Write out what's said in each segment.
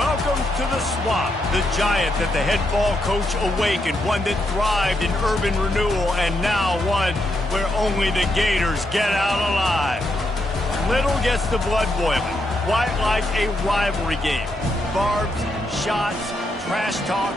Welcome to the Swamp, the giant that the head ball coach awakened, one that thrived in urban renewal, and now one where only the Gators get out alive. Little gets the blood boiling, quite like a rivalry game. Barbs, shots, trash talk.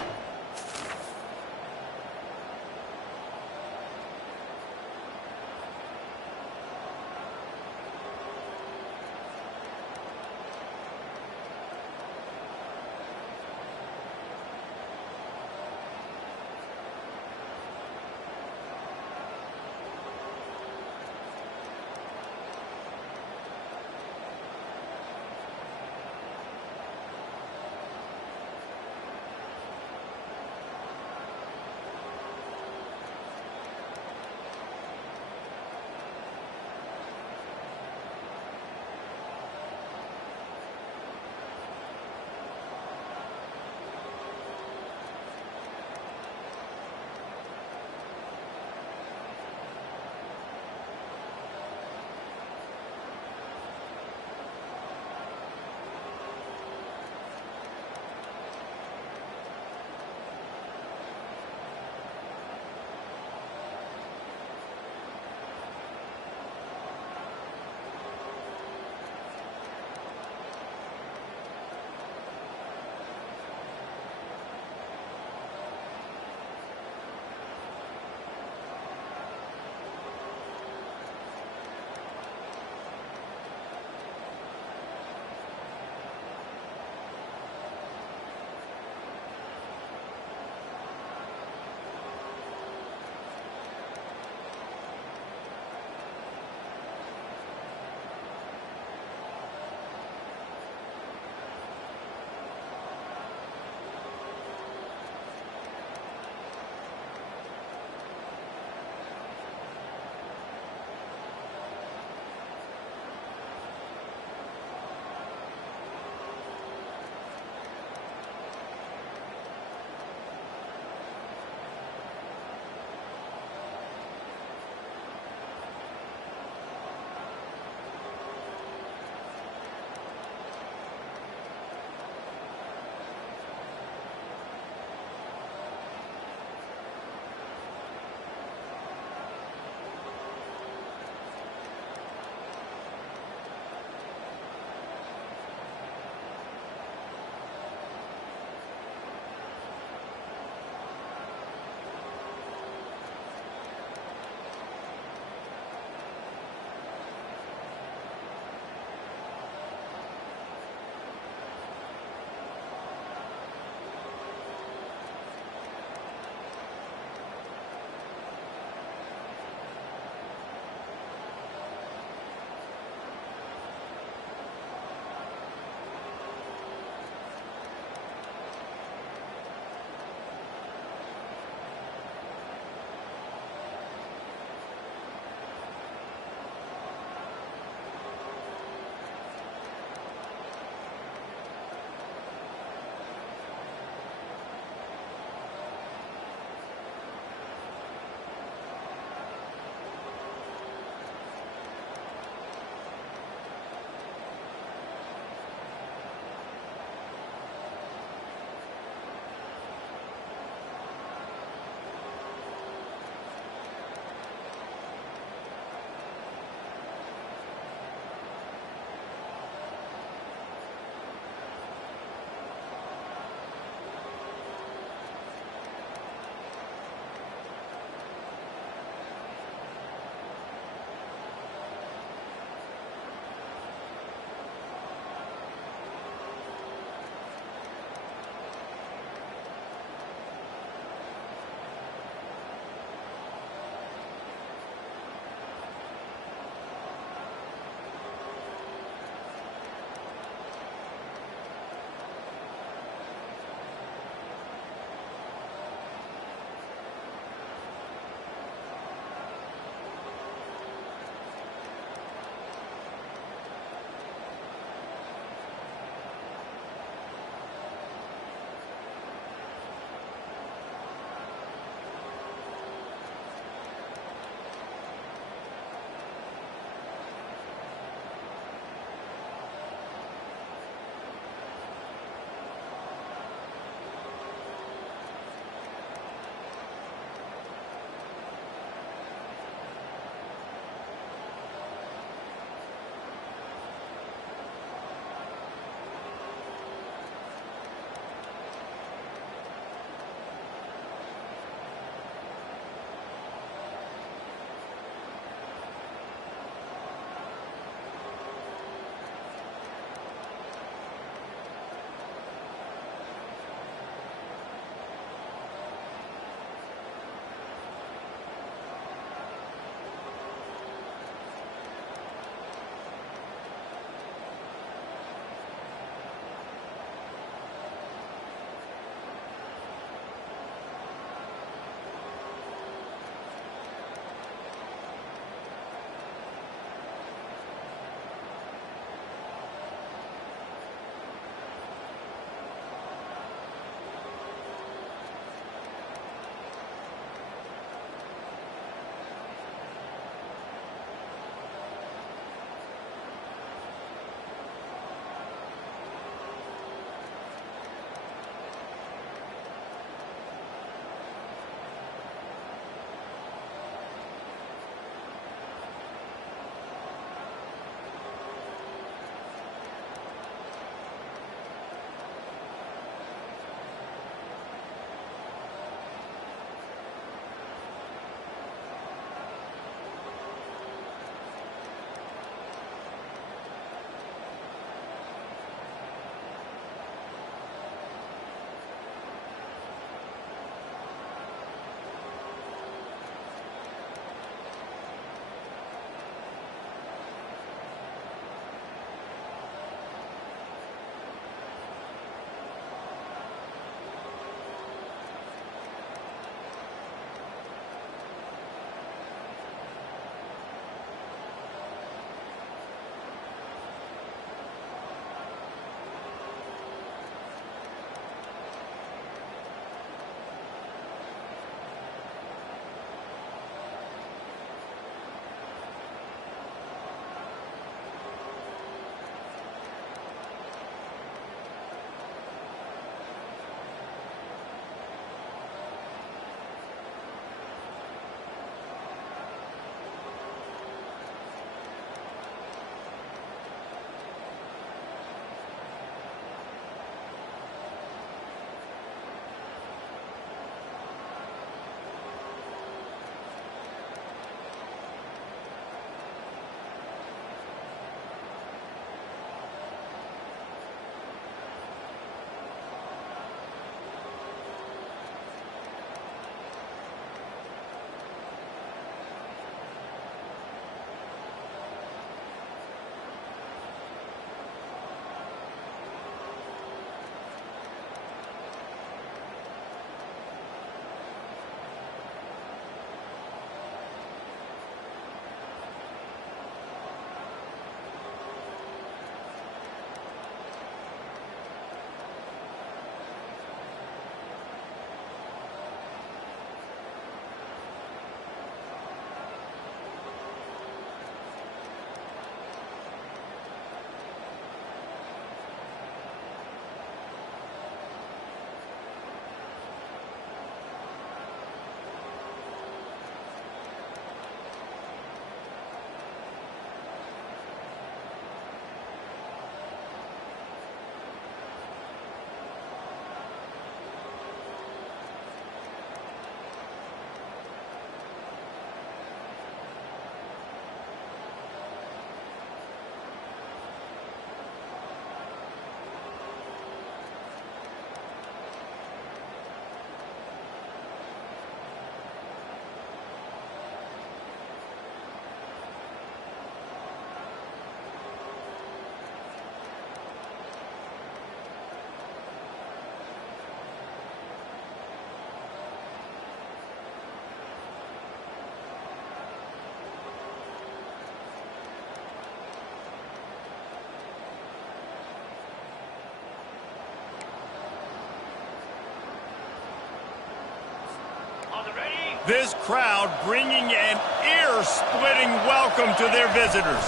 This crowd bringing an ear-splitting welcome to their visitors.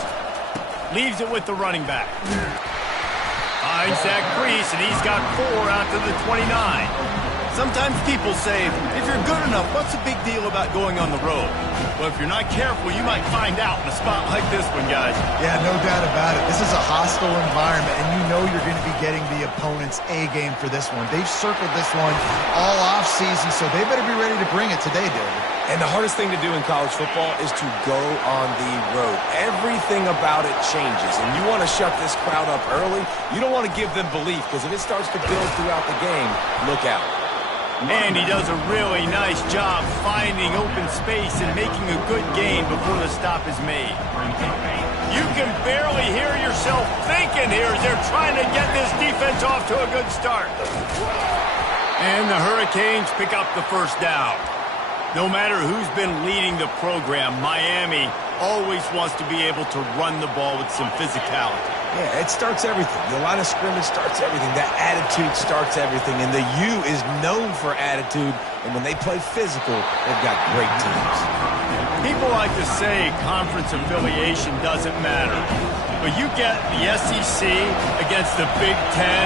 Leaves it with the running back. Finds that crease, and he's got 4 out to the 29. Sometimes people say, if you're good enough, what's the big deal about going on the road? Well, if you're not careful, you might find out in a spot like this one, guys. Yeah, no doubt about it. This is a hostile environment, and you know you're going to be getting the opponent's A game for this one. They've circled this one all offseason, so they better be ready to bring it today, David. And the hardest thing to do in college football is to go on the road. Everything about it changes, and you want to shut this crowd up early. You don't want to give them belief, because if it starts to build throughout the game, look out. And he does a really nice job finding open space and making a good gain before the stop is made. You can barely hear yourself thinking here as they're trying to get this defense off to a good start. And the Hurricanes pick up the first down. No matter who's been leading the program, Miami always wants to be able to run the ball with some physicality. Yeah, it starts everything. The line of scrimmage starts everything. That attitude starts everything. And the U is known for attitude. And when they play physical, they've got great teams. People like to say conference affiliation doesn't matter. But you get the SEC against the Big Ten,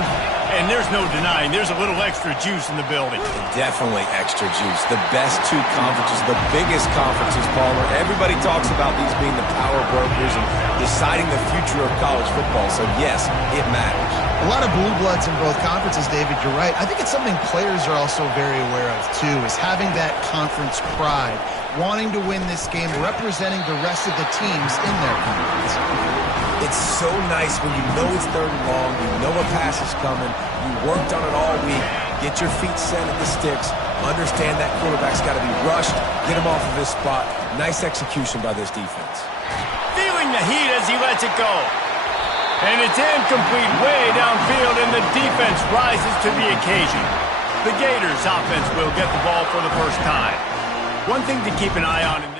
and there's no denying there's a little extra juice in the building. Definitely extra juice. The best 2 conferences, the biggest conferences, Palmer. Everybody talks about these being the power brokers and deciding the future of college football. So, yes, it matters. A lot of blue bloods in both conferences, David. You're right. I think it's something players are also very aware of, too, is having that conference pride, wanting to win this game, representing the rest of the teams in their conference. It's so nice when you know it's 3rd and long, you know a pass is coming, you worked on it all week, get your feet set at the sticks, understand that quarterback's got to be rushed, get him off of his spot. Nice execution by this defense. Feeling the heat as he lets it go. And it's incomplete way downfield, and the defense rises to the occasion. The Gators offense will get the ball for the first time. One thing to keep an eye on in this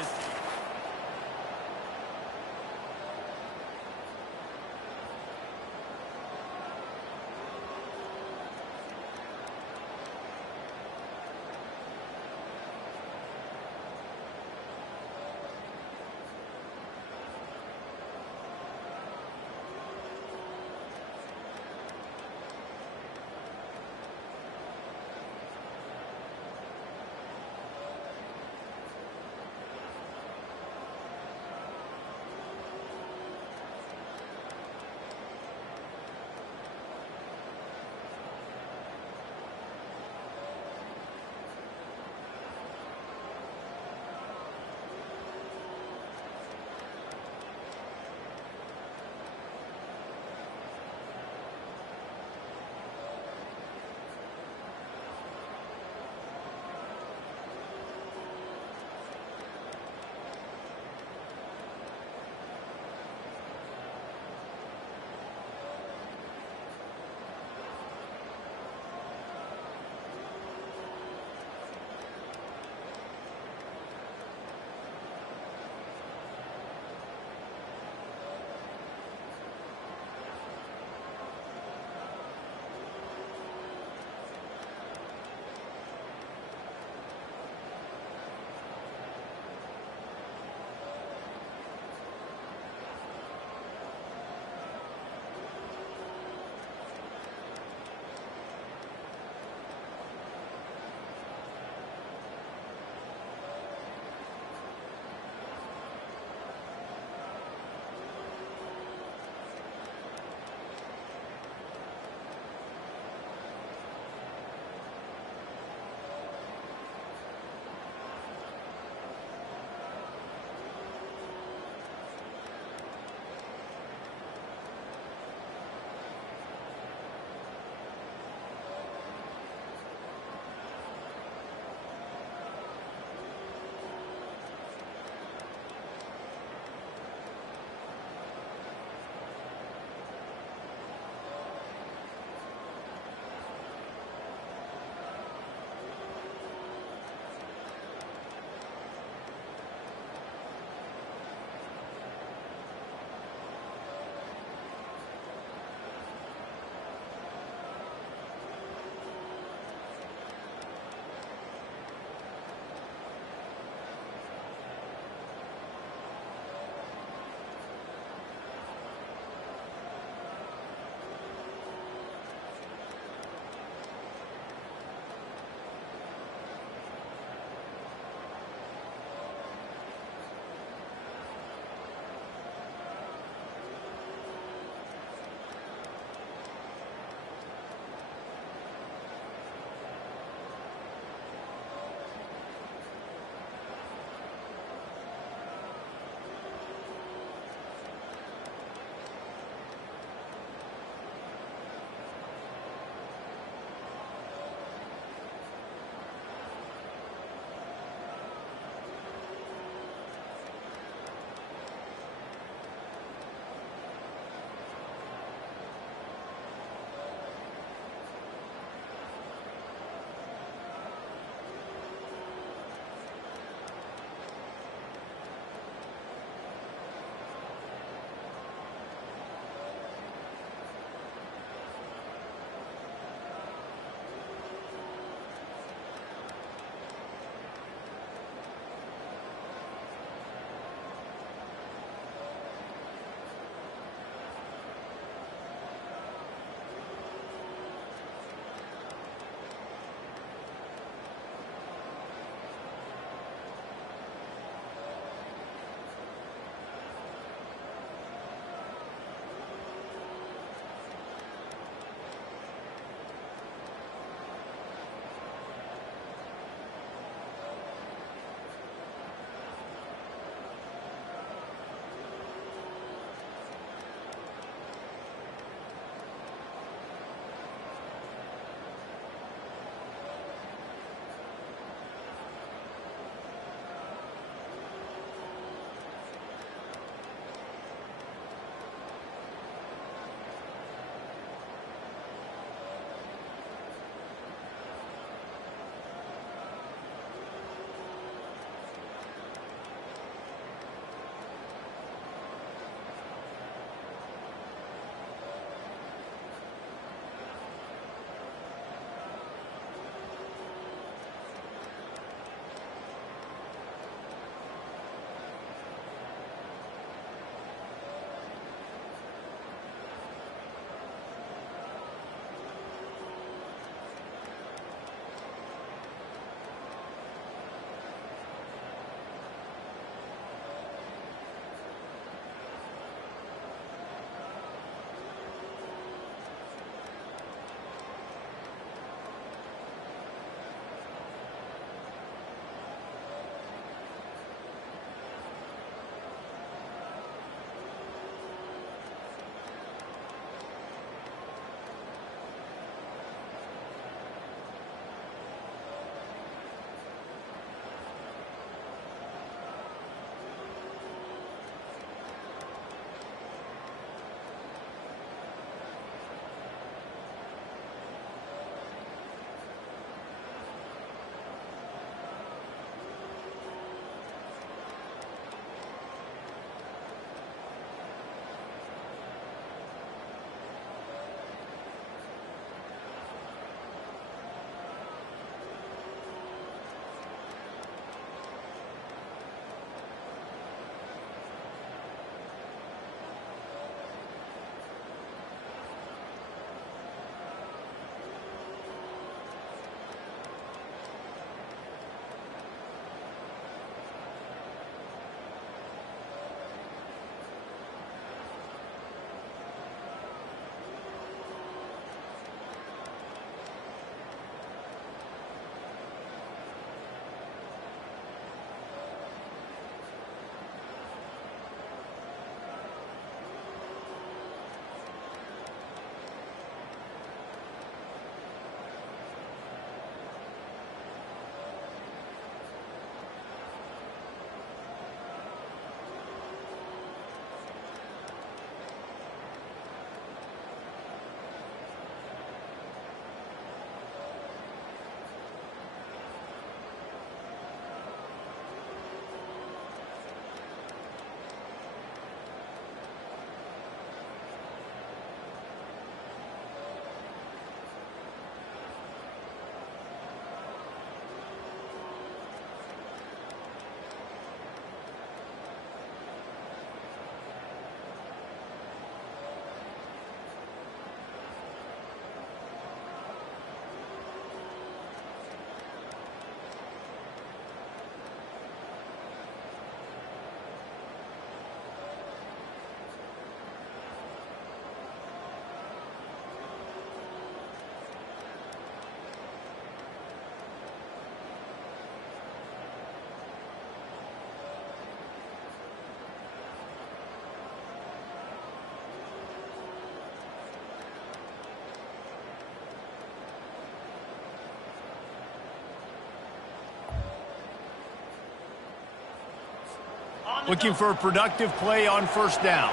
Looking for a productive play on first down.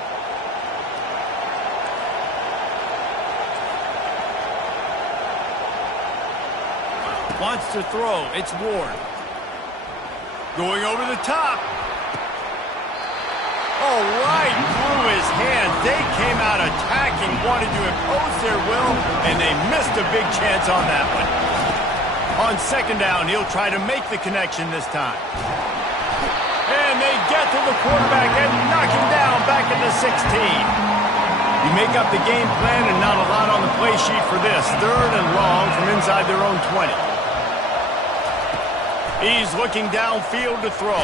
Wants to throw. It's Ward. Going over the top. Oh, right through his hand. They came out attacking, wanted to impose their will, and they missed a big chance on that one. On second down, he'll try to make the connection this time. And they get to the quarterback and knock him down back at the 16. You make up the game plan and not a lot on the play sheet for this. Third and long from inside their own 20. He's looking downfield to throw.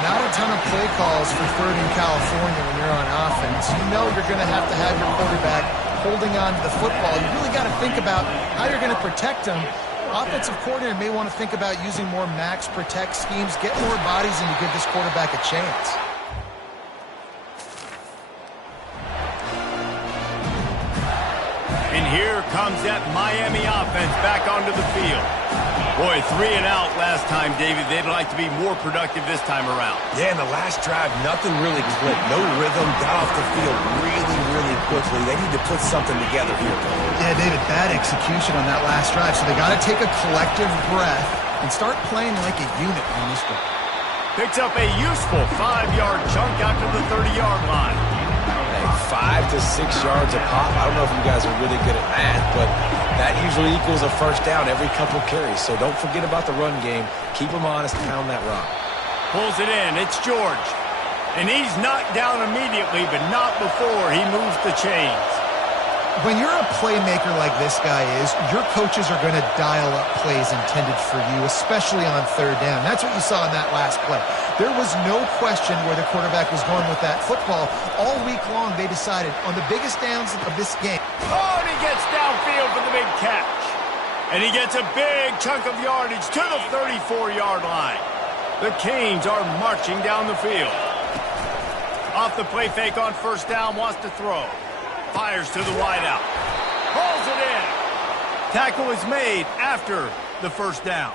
Not a ton of play calls for third in California when you're on offense. You know you're going to have your quarterback holding on to the football. You really got to think about how you're going to protect him. Offensive coordinator may want to think about using more max protect schemes, get more bodies in to give this quarterback a chance. And here comes that Miami offense back onto the field. Boy, 3 and out last time, David. They'd like to be more productive this time around. Yeah, in the last drive, nothing really clicked. No rhythm, got off the field really quickly. They need to put something together here. Yeah, David, bad execution on that last drive. So they got to take a collective breath and start playing like a unit on this one. Picks up a useful 5-yard chunk out to the 30-yard line. 5 to 6 yards a pop. I don't know if you guys are really good at math, but that usually equals a first down every couple carries. So don't forget about the run game. Keep them honest, pound that rock. Pulls it in. It's George. And he's knocked down immediately, but not before he moves the chains. When you're a playmaker like this guy is, your coaches are going to dial up plays intended for you, especially on third down. That's what you saw in that last play. There was no question where the quarterback was going with that football. All week long, they decided on the biggest downs of this game. Oh, and he gets downfield for the big catch. And he gets a big chunk of yardage to the 34-yard line. The Canes are marching down the field. Off the play fake on first down, wants to throw. Fires to the wideout. Pulls it in. Tackle is made after the first down.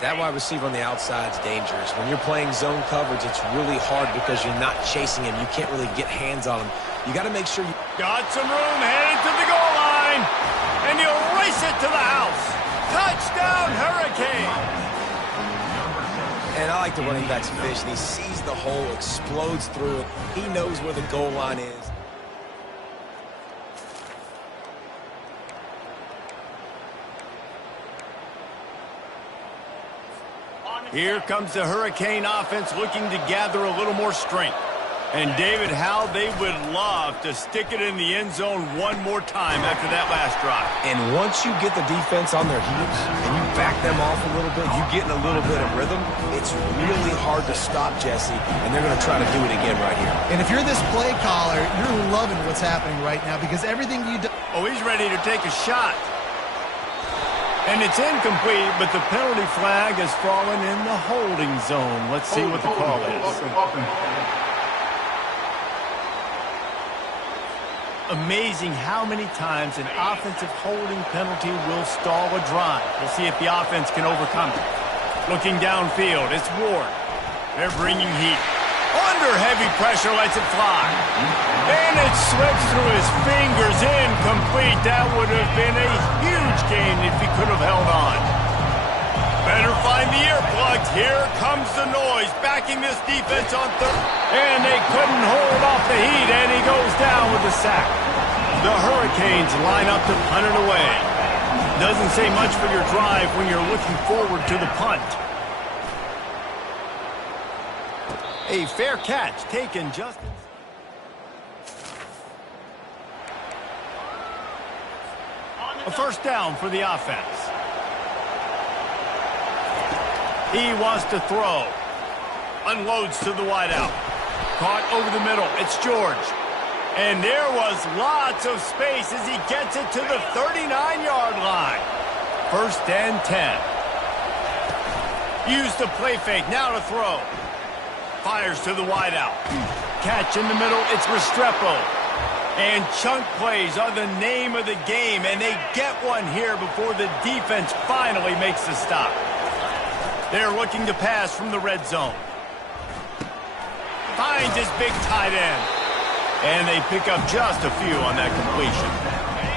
That wide receiver on the outside is dangerous. When you're playing zone coverage, it's really hard because you're not chasing him. You can't really get hands on him. You got to make sure you... Got some room, headed to the goal line. And you race it to the house. Touchdown, Hurricane. And I like the running back's vision. He sees the hole, explodes through it. He knows where the goal line is. Here comes the Hurricane offense looking to gather a little more strength. And David, how they would love to stick it in the end zone one more time after that last drive. And once you get the defense on their heels and you back them off a little bit, you get in a little bit of rhythm, it's really hard to stop, Jesse, and they're going to try to do it again right here. And if you're this play caller, you're loving what's happening right now because everything you do... Oh, he's ready to take a shot. And it's incomplete, but the penalty flag has fallen in the holding zone. Let's see what the call is. Amazing how many times an offensive holding penalty will stall a drive. We'll see if the offense can overcome it. Looking downfield, it's Ward. They're bringing heat. Under heavy pressure, lets it fly. And it slips through his fingers, incomplete. That would have been a huge gain if he could have held on. Better find the earplugs. Here comes the noise, backing this defense on third. And they couldn't hold off the heat, and he goes down with a sack. The Hurricanes line up to punt it away. Doesn't say much for your drive when you're looking forward to the punt. A fair catch taken just in... A first down for the offense. He wants to throw. Unloads to the wideout. Caught over the middle. It's George. And there was lots of space as he gets it to the 39-yard line. First and 10. Use the play fake. Now to throw. Fires to the wideout. Catch in the middle. It's Restrepo. And chunk plays are the name of the game, and they get one here before the defense finally makes the stop. They're looking to pass from the red zone. finds his big tight end. And they pick up just a few on that completion.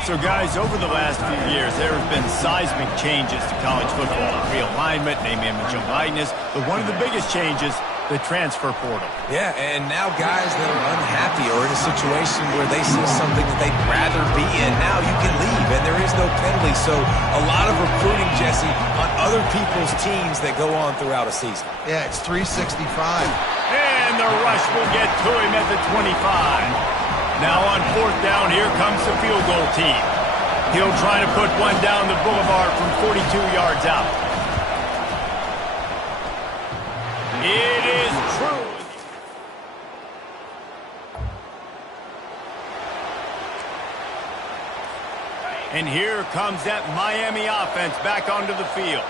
So, guys, over the last few years, there have been seismic changes to college football. Realignment, name, image, and likeness. But one of the biggest changes, the transfer portal. Yeah, and now guys that are unhappy or in a situation where they see something that they'd rather be in, now you can leave, and there is no penalty. So a lot of recruiting, Jesse, on other people's teams that go on throughout a season. Yeah, it's 365. And the rush will get to him at the 25. Now on 4th down, here comes the field goal team. He'll try to put one down the boulevard from 42 yards out. It is true. And here comes that Miami offense back onto the field.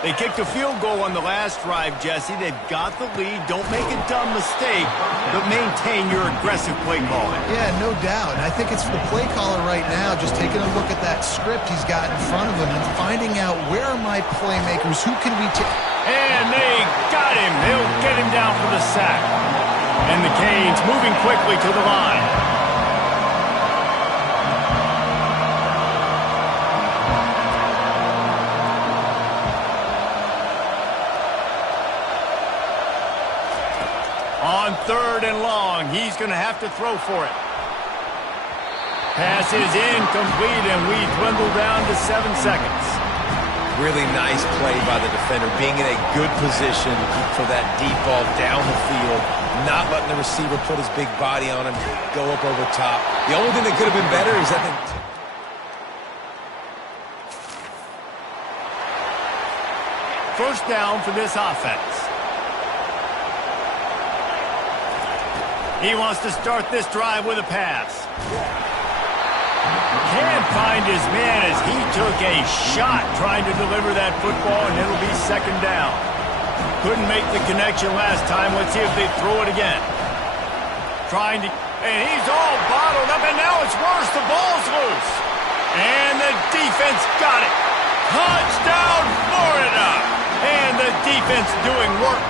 They kicked a field goal on the last drive, Jesse. They've got the lead. Don't make a dumb mistake, but maintain your aggressive play calling. Yeah, no doubt. And I think it's the play caller right now just taking a look at that script he's got in front of him and finding out where are my playmakers, who can we take. And they got him. They'll get him down for the sack. And the Canes moving quickly to the line. On 3rd and long, he's going to have to throw for it. Pass is incomplete, and we dwindle down to 7 seconds. Really nice play by the defender, being in a good position for that deep ball down the field, not letting the receiver put his big body on him, go up over top. The only thing that could have been better is that First down for this offense. He wants to start this drive with a pass. Can't find his man as he took a shot trying to deliver that football, and it'll be 2nd down. Couldn't make the connection last time. Let's see if they throw it again. And he's all bottled up, and now it's worse. The ball's loose. And the defense got it. Touchdown, Florida. And the defense doing work.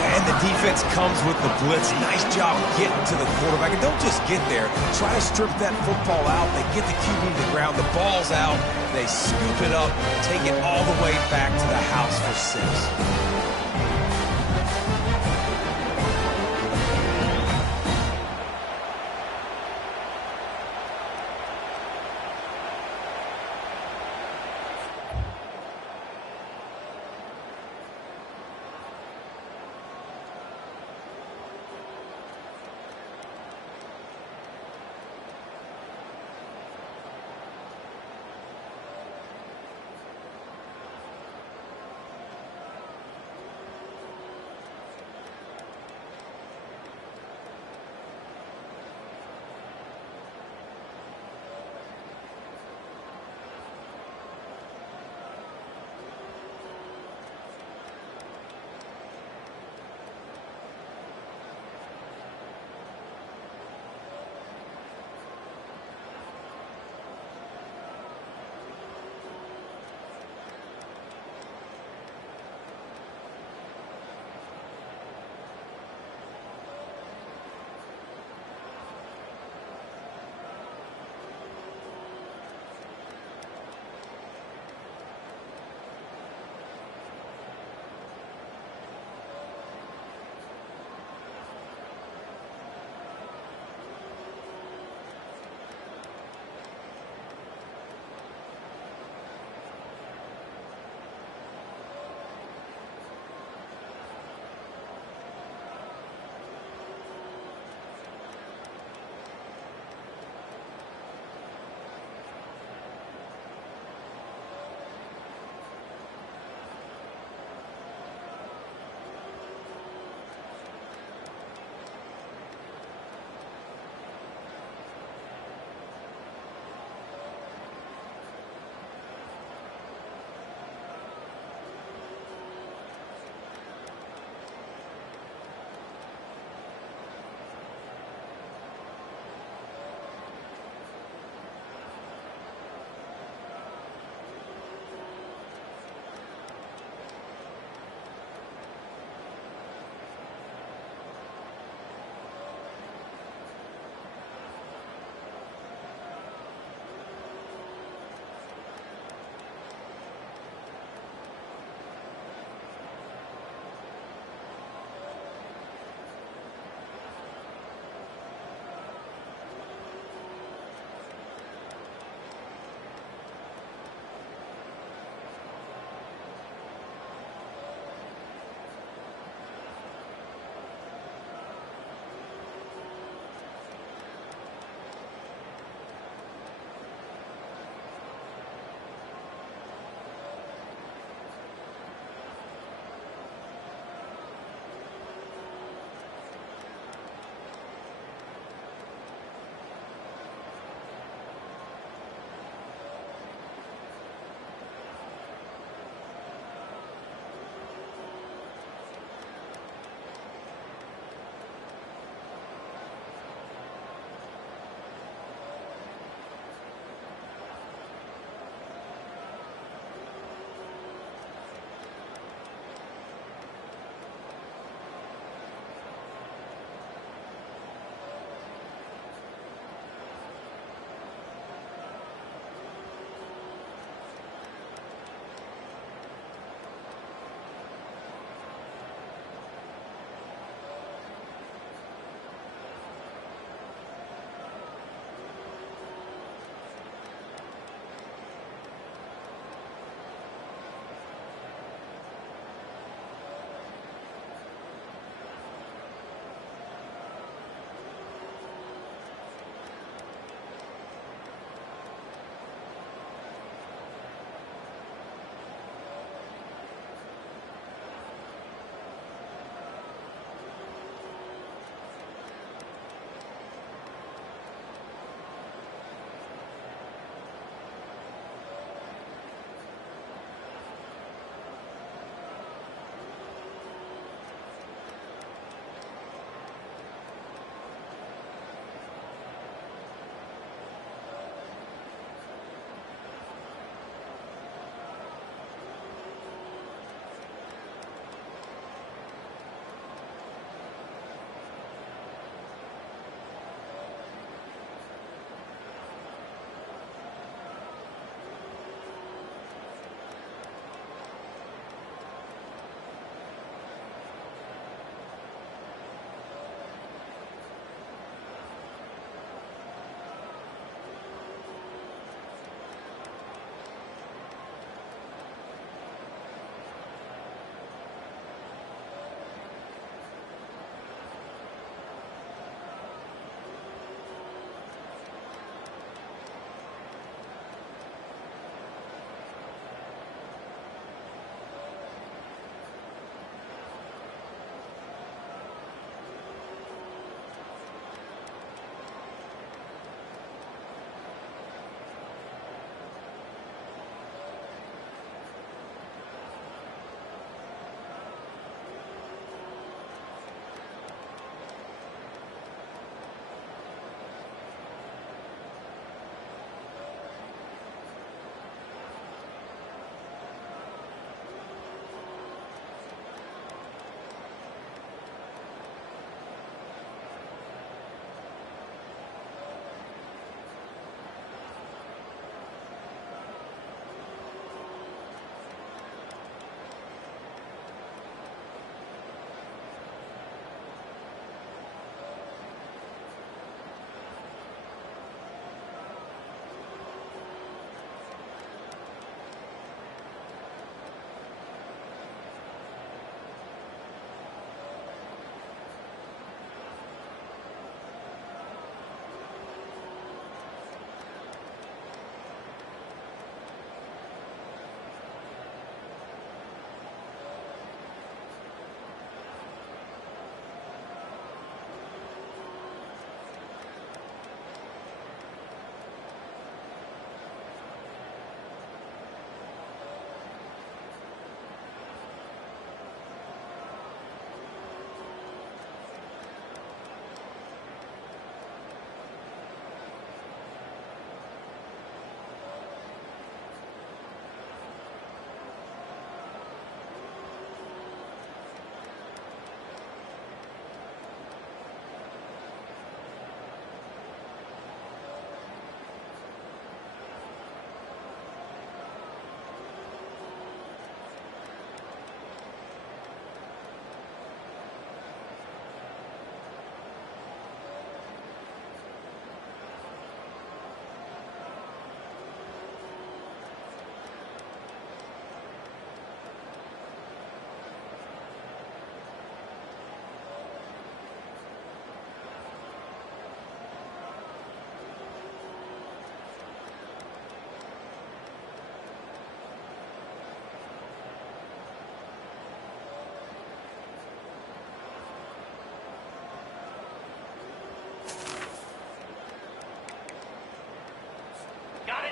And the defense comes with the blitz. Nice job getting to the quarterback. And don't just get there. Try to strip that football out. They get the QB to the ground. The ball's out. They scoop it up, take it all the way back to the house for 6.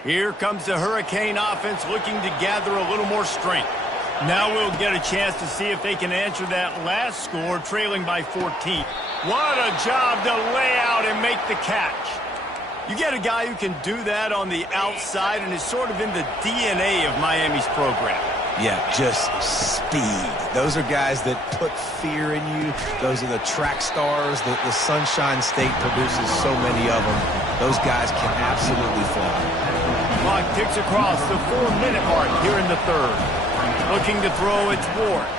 Here comes the Hurricane offense looking to gather a little more strength. Now we'll get a chance to see if they can answer that last score, trailing by 14. What a job to lay out and make the catch. You get a guy who can do that on the outside and is sort of in the DNA of Miami's program. Yeah, just speed. Those are guys that put fear in you. Those are the track stars that the Sunshine State produces so many of them. Those guys can absolutely fly. Clock ticks across the 4-minute mark here in the third. Looking to throw, it's Ward.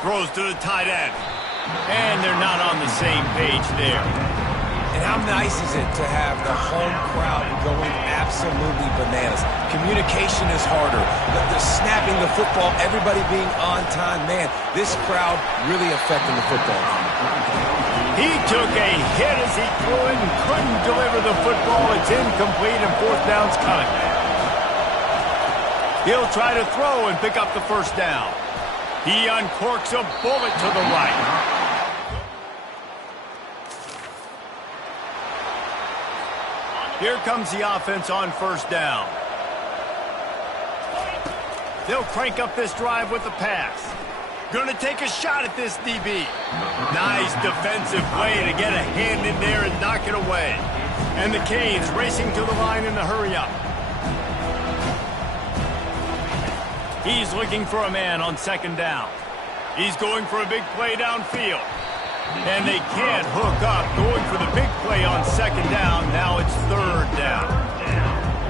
Throws to the tight end. And they're not on the same page there. And how nice is it to have the home crowd going absolutely bananas? Communication is harder. The snapping the football, everybody being on time. Man, this crowd really affecting the football game. He took a hit as he threw it and couldn't deliver the football. It's incomplete and fourth down's coming. He'll try to throw and pick up the first down. He uncorks a bullet to the right. Here comes the offense on first down. They'll crank up this drive with the pass. Gonna take a shot at this DB. Nice defensive play to get a hand in there and knock it away. And the Canes racing to the line in the hurry-up. He's looking for a man on second down. He's going for a big play downfield. And they can't hook up, going for the big play on second down. Now it's third down.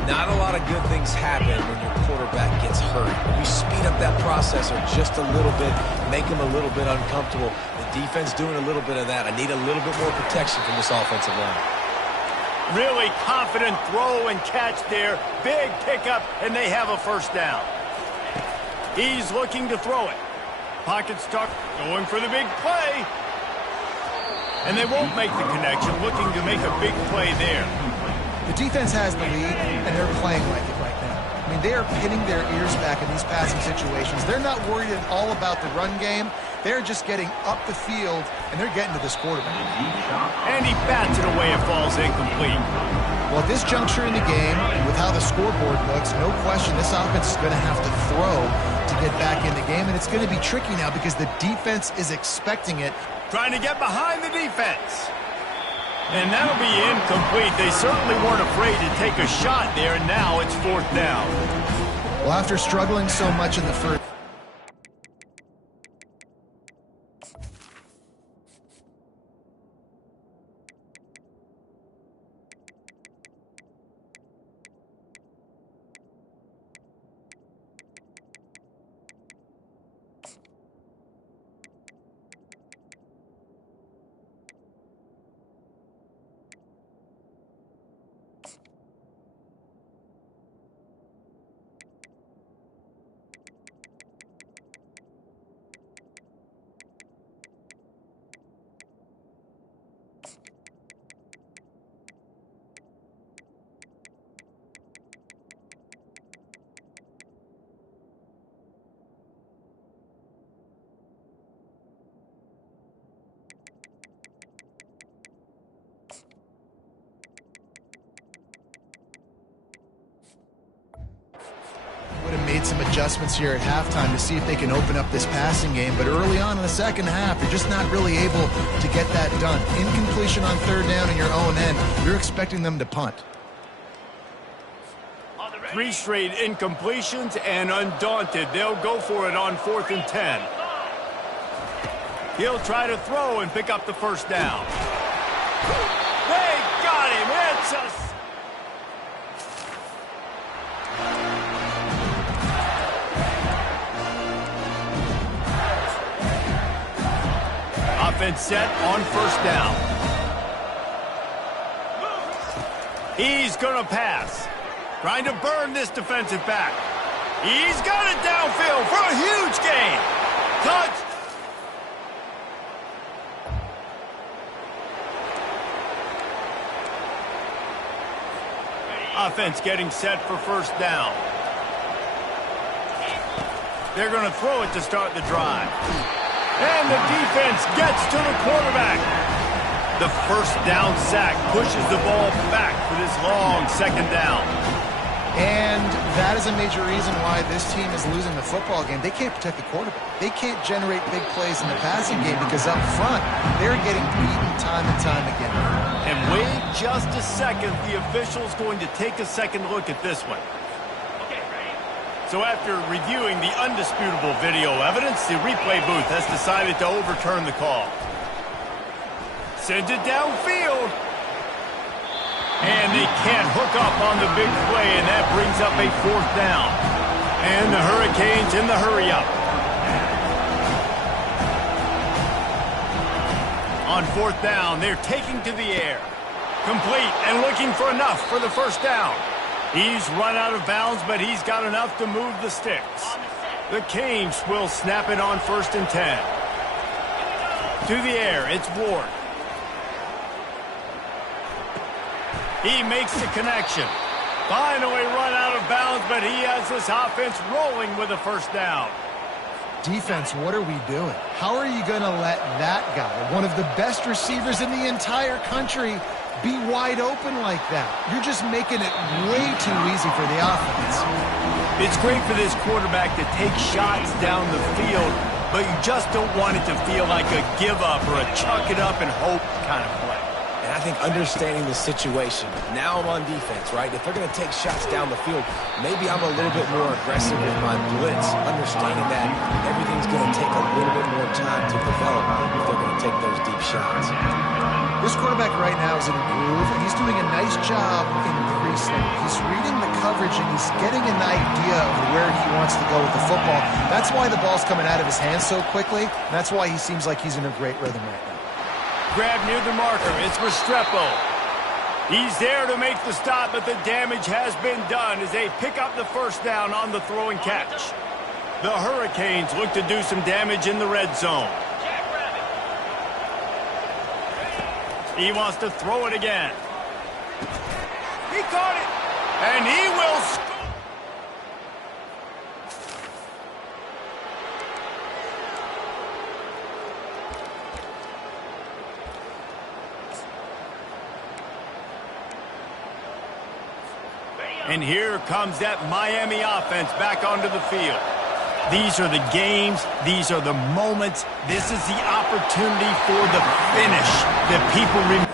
Not a lot of good things happen when your quarterback gets hurt. When you speed up that processor just a little bit, make him a little bit uncomfortable. The defense doing a little bit of that. I need a little bit more protection from this offensive line. Really confident throw and catch there. Big pickup, and they have a first down. He's looking to throw it. Pocket stuck, going for the big play. And they won't make the connection, looking to make a big play there. The defense has the lead, and they're playing like it right now. I mean, they are pinning their ears back in these passing situations. They're not worried at all about the run game. They're just getting up the field, and they're getting to this quarterback. And he bats it away. It falls incomplete. Well, at this juncture in the game, with how the scoreboard looks, no question this offense is going to have to throw to get back in the game, and it's going to be tricky now because the defense is expecting it. Trying to get behind the defense. And that'll be incomplete. They certainly weren't afraid to take a shot there, and now it's fourth down. Well, after struggling so much in the first... would have made some adjustments here at halftime to see if they can open up this passing game. But early on in the second half, you're just not really able to get that done. Incompletion on third down in your own end, you're expecting them to punt. 3 straight incompletions, and undaunted, they'll go for it on 4th and 10. He'll try to throw and pick up the first down. They got him. It's a... Offense set on first down. He's going to pass. Trying to burn this defensive back. He's got it downfield for a huge gain. Touch. Offense getting set for first down. They're going to throw it to start the drive. And the defense gets to the quarterback. The first down sack pushes the ball back for this long second down. And that is a major reason why this team is losing the football game. They can't protect the quarterback. They can't generate big plays in the passing game because up front, they're getting beaten time and time again. And wait just a second. The official's going to take a second look at this one. So after reviewing the undisputable video evidence, the replay booth has decided to overturn the call. Sends it downfield. And they can't hook up on the big play, and that brings up a 4th down. And the Hurricanes in the hurry-up. On 4th down, they're taking to the air. Complete and looking for enough for the 1st down. He's run out of bounds, but he's got enough to move the sticks. The Canes will snap it on 1st and 10. To the air, it's Ward. He makes the connection. Finally run out of bounds, but he has this offense rolling with a 1st down. Defense, what are we doing? How are you going to let that guy, one of the best receivers in the entire country, be wide open like that? You're just making it way too easy for the offense. It's great for this quarterback to take shots down the field, but you just don't want it to feel like a give-up or a chuck it up and hope kind of play. And I think understanding the situation, now I'm on defense, right? If they're going to take shots down the field, maybe I'm a little bit more aggressive with my blitz, understanding that everything's going to take a little bit more time to develop if they're going to take those deep shots. This quarterback right now is in a groove, and he's doing a nice job increasing. He's reading the coverage, and he's getting an idea of where he wants to go with the football. That's why the ball's coming out of his hands so quickly. That's why he seems like he's in a great rhythm right now. Grab near the marker. It's Restrepo. He's there to make the stop, but the damage has been done as they pick up the 1st down on the throw and catch. The Hurricanes look to do some damage in the red zone. He wants to throw it again. He caught it, and he will score. And here comes that Miami offense back onto the field. These are the games. These are the moments. This is the opportunity for the finish that people remember.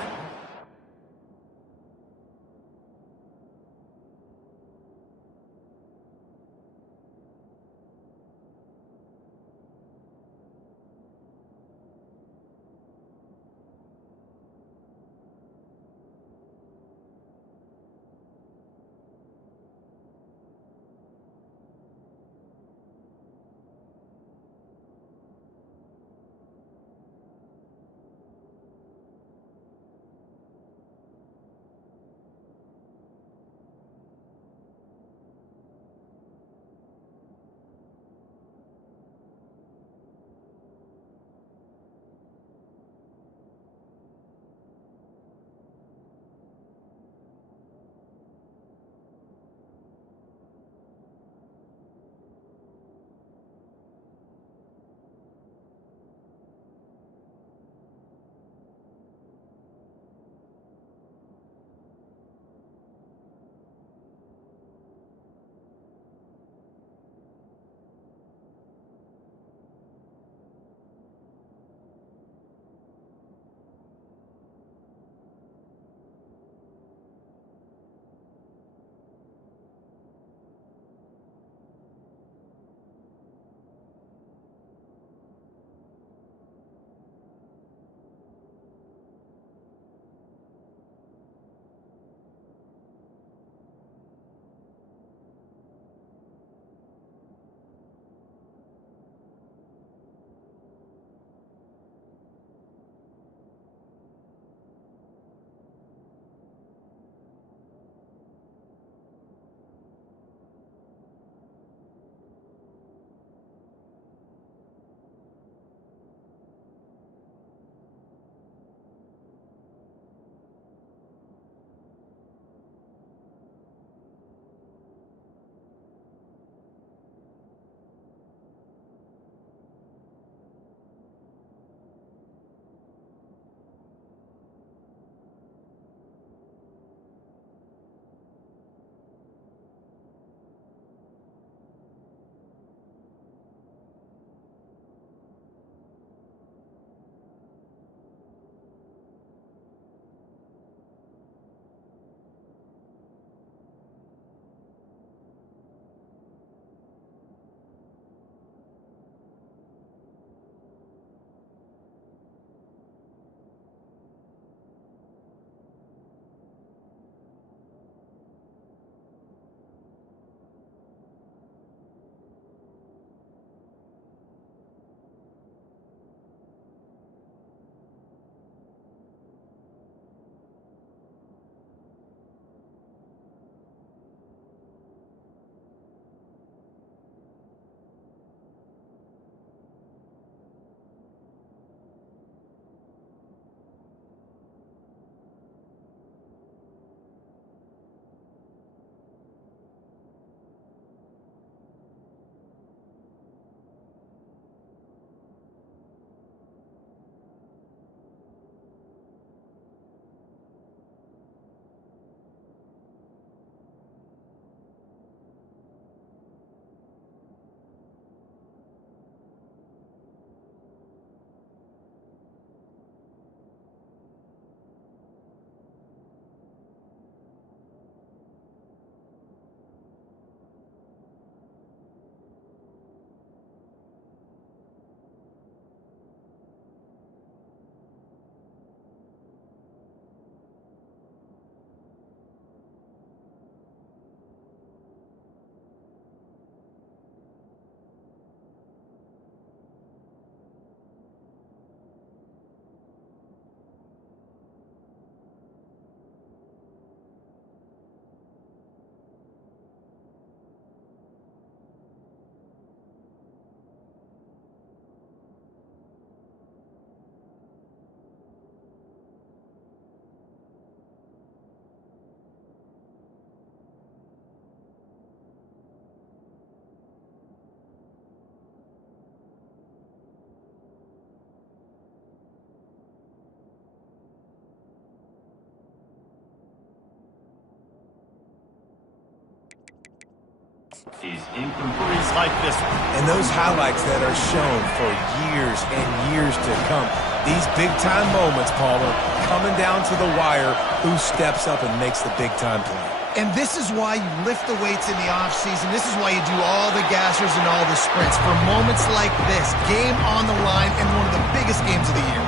He's incomplete like this one. And those highlights that are shown for years and years to come. These big-time moments, Palmer, coming down to the wire, who steps up and makes the big-time play. And this is why you lift the weights in the offseason. This is why you do all the gassers and all the sprints. For moments like this, game on the line and one of the biggest games of the year.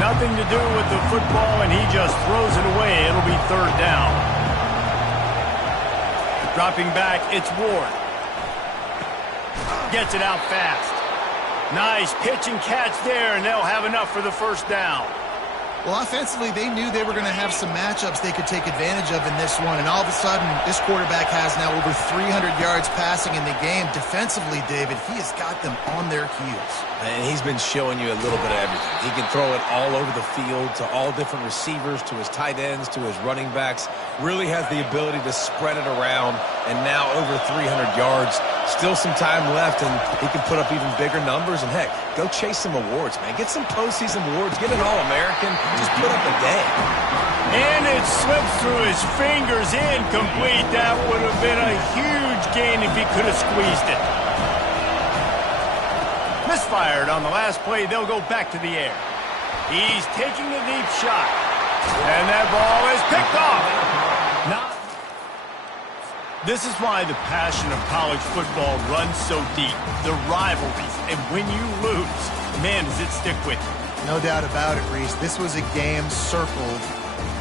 Nothing to do with the football, and he just throws it away. It'll be third down. Dropping back, it's Ward. Gets it out fast. Nice pitch and catch there, and they'll have enough for the first down. Well, offensively, they knew they were going to have some matchups they could take advantage of in this one, and all of a sudden, this quarterback has now over 300 yards passing in the game. Defensively, David, he has got them on their heels. And he's been showing you a little bit of everything. He can throw it all over the field to all different receivers, to his tight ends, to his running backs. Really has the ability to spread it around, and now over 300 yards. Still some time left, and he can put up even bigger numbers. And, heck, go chase some awards, man. Get some postseason awards. Get an All-American. Just put up a day. And it slips through his fingers, incomplete. That would have been a huge gain if he could have squeezed it. Misfired on the last play. They'll go back to the air. He's taking a deep shot. And that ball is picked off. Now, this is why the passion of college football runs so deep. The rivalries. And when you lose, man, does it stick with you. No doubt about it, Reese. This was a game circled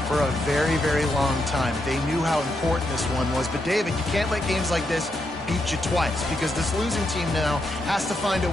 for a very, very long time. They knew how important this one was. But, David, you can't let games like this beat you twice, because this losing team now has to find a